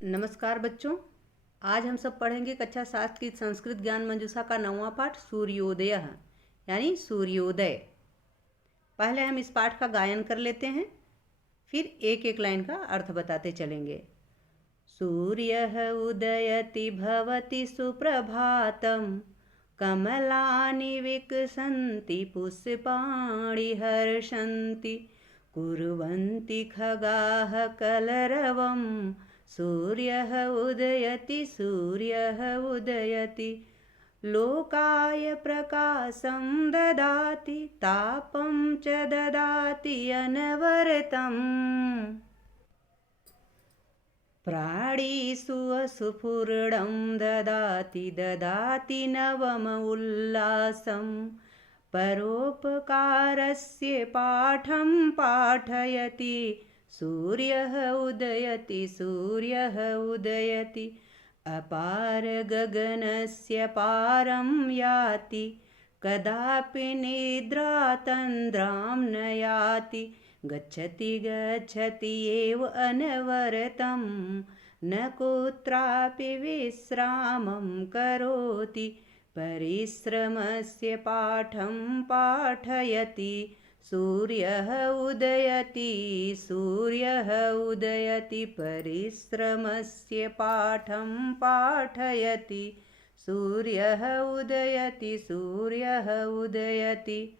नमस्कार बच्चों। आज हम सब पढ़ेंगे कक्षा 7 की संस्कृत ज्ञान मंजूषा का 9वां पाठ सूर्योदय यानी सूर्योदय। पहले हम इस पाठ का गायन कर लेते हैं, फिर एक एक लाइन का अर्थ बताते चलेंगे। सूर्यः उदयति भवति सुप्रभातं, कमलानि विकसन्ति पुष्पाणि हर्षन्ति, कुर्वन्ति खगाः कलरवं, सूर्यः उदयति सूर्यः उदयति। लोकाय प्रकाशं ददाति, तापं च ददाति अनवरतम्। प्राणीषु असुफुर्णं ददाति ददाति नवम उल्लासं, परोपकारस्य पाठं पाठयति, सूर्यः उदयति सूर्यः उदयति। अपार गगनस्य पारं याति, कदापि निद्रा तन्द्रां न याति, गच्छति गच्छति एव अनवरतं, न कुत्रापि विश्रामं करोति, परिश्रमस्य पाठं पाठयति, सूर्यः उदयति सूर्यः उदयति। परिश्रमस्य पाठं पाठयति, सूर्यः उदयति सूर्यः उदयति।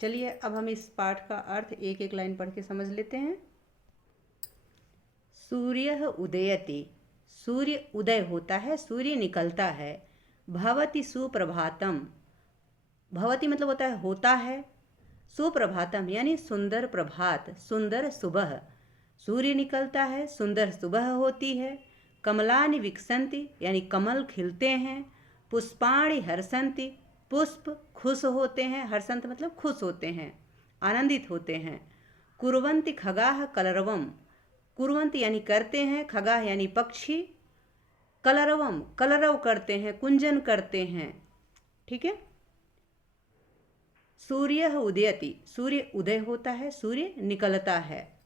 चलिए अब हम इस पाठ का अर्थ एक एक लाइन पढ़ के समझ लेते हैं। सूर्यः उदयति, सूर्य उदय होता है, सूर्य निकलता है। भवति सुप्रभातम, भवति मतलब होता है। सुप्रभातम यानी सुंदर प्रभात, सुंदर सुबह। सूर्य निकलता है, सुंदर सुबह होती है। कमलानि विकसन्ति यानी कमल खिलते हैं। पुष्पाणि हर्षन्ति, पुष्प खुश होते हैं। हर्षन्त मतलब खुश होते हैं, आनंदित होते हैं। कुर्वन्ति खगाः कलरवम, कुर्वन्ति यानी करते हैं, खगाः यानी पक्षी, कलरवम कलरव करते हैं, कुंजन करते हैं। ठीक है। सूर्य उदयति, सूर्य उदय होता है, सूर्य निकलता है।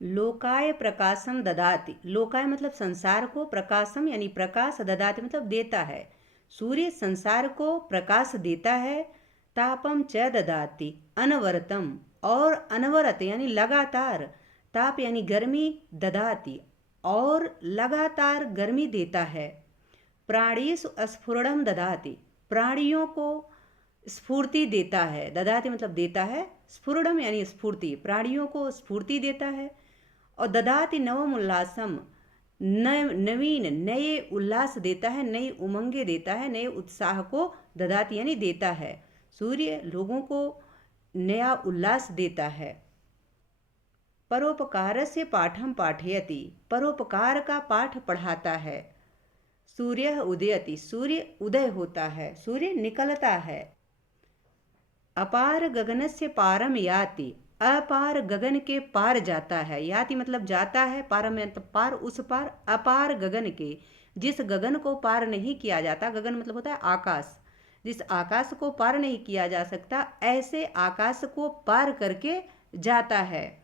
लोकाय प्रकाशम ददाति, लोकाय मतलब संसार को, प्रकाशम यानी प्रकाश, ददाति मतलब देता है। सूर्य संसार को प्रकाश देता है। तापम च ददाति अनवरतम, और अनवरत यानी लगातार। ताप यानी गर्मी, ददाति और लगातार गर्मी देता है। प्राणीषु स्फुरणम ददाति, प्राणियों को स्फूर्ति देता है। ददाति मतलब देता है, स्फुरणम यानी स्फूर्ति, प्राणियों को स्फूर्ति देता है। और ददाति नवम उल्लासम, नवीन नए उल्लास देता है, नई उमंगे देता है, नए उत्साह को ददाति यानी देता है। सूर्य लोगों को नया उल्लास देता है। परोपकारस्य पाठं पाठयति, परोपकार का पाठ पढ़ाता है। सूर्य उदयति, सूर्य उदय होता है, सूर्य निकलता है। अपार गगनस्य पारम याति, अपार गगन के पार जाता है। याति मतलब जाता है, पारम मतलब पार, उस पार। अपार गगन के, जिस गगन को पार नहीं किया जाता, गगन मतलब होता है आकाश, जिस आकाश को पार नहीं किया जा सकता, ऐसे आकाश को पार करके जाता है।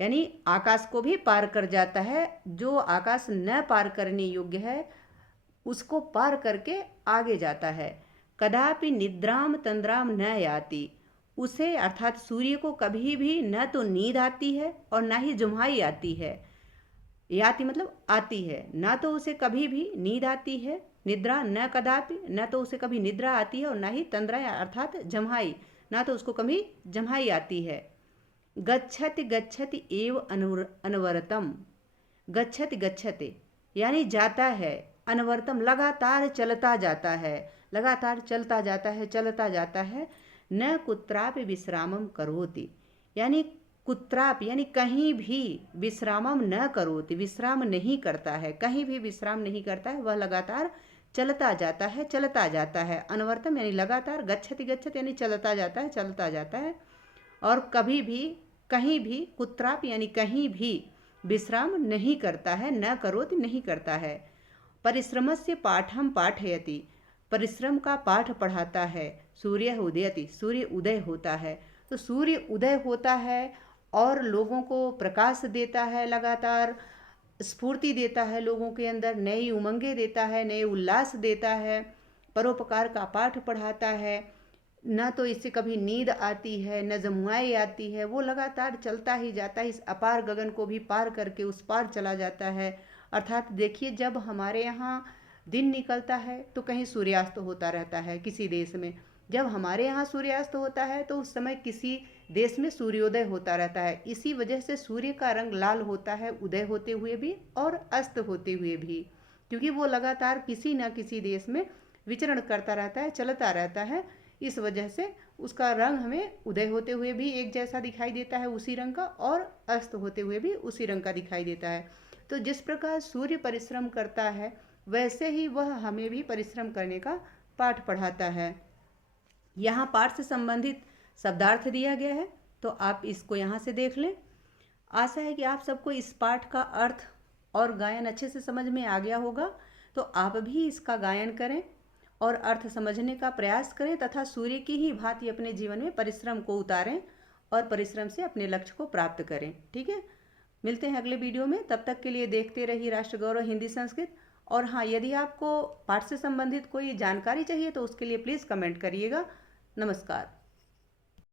यानी आकाश को भी पार कर जाता है। जो आकाश न पार करने योग्य है उसको पार करके आगे जाता है। कदापि निद्राम तंद्राम न याति, उसे अर्थात सूर्य को कभी भी न तो नींद आती है और ना ही जुम्हाई आती है। याति मतलब आती है, ना तो उसे कभी भी नींद आती है, निद्रा न कदापि, न तो उसे कभी निद्रा आती है, और ना ही तंद्रा अर्थात जम्हाई, ना तो उसको कभी जम्हाई आती है। गच्छति गच्छति एव अनवरतम, गच्छति गच्छति यानी जाता है, अनवरतम लगातार चलता जाता है, लगातार चलता जाता है, चलता जाता है। न कुत्रापि विश्रामम करोति, यानी कुत्राप यानी कहीं भी, विश्रामम न करोति विश्राम नहीं करता है, कहीं भी विश्राम नहीं करता है, वह लगातार चलता जाता है, चलता जाता है। अनवरतम यानी लगातार, गच्छति गच्छति यानी चलता जाता है, चलता जाता है। और कभी भी, कहीं भी, कुत्राप यानी कहीं भी विश्राम नहीं करता है, न करोति नहीं करता है। परिश्रमस्य पाठं पाठयति, परिश्रम का पाठ पढ़ाता है। सूर्य उदयति, सूर्य उदय होता है। तो सूर्य उदय होता है और लोगों को प्रकाश देता है, लगातार स्फूर्ति देता है, लोगों के अंदर नई उमंगें देता है, नए उल्लास देता है, परोपकार का पाठ पढ़ाता है। ना तो इससे कभी नींद आती है, न जमुआई आती है, वो लगातार चलता ही जाता है, इस अपार गगन को भी पार करके उस पार चला जाता है। अर्थात देखिए, जब हमारे यहाँ दिन निकलता है तो कहीं सूर्यास्त होता रहता है किसी देश में, जब हमारे यहाँ सूर्यास्त होता है तो उस समय किसी देश में सूर्योदय होता रहता है। इसी वजह से सूर्य का रंग लाल होता है, उदय होते हुए भी और अस्त होते हुए भी, क्योंकि वो लगातार किसी न किसी देश में विचरण करता रहता है, चलता रहता है। इस वजह से उसका रंग हमें उदय होते हुए भी एक जैसा दिखाई देता है उसी रंग का, और अस्त होते हुए भी उसी रंग का दिखाई देता है। तो जिस प्रकार सूर्य परिश्रम करता है, वैसे ही वह हमें भी परिश्रम करने का पाठ पढ़ाता है। यहाँ पाठ से संबंधित शब्दार्थ दिया गया है, तो आप इसको यहाँ से देख लें। आशा है कि आप सबको इस पाठ का अर्थ और गायन अच्छे से समझ में आ गया होगा। तो आप भी इसका गायन करें और अर्थ समझने का प्रयास करें, तथा सूर्य की ही भांति अपने जीवन में परिश्रम को उतारें और परिश्रम से अपने लक्ष्य को प्राप्त करें। ठीक है, मिलते हैं अगले वीडियो में। तब तक के लिए देखते रहिए राष्ट्र गौरव हिंदी संस्कृत। और हाँ, यदि आपको पाठ से संबंधित कोई जानकारी चाहिए तो उसके लिए प्लीज़ कमेंट करिएगा। नमस्कार।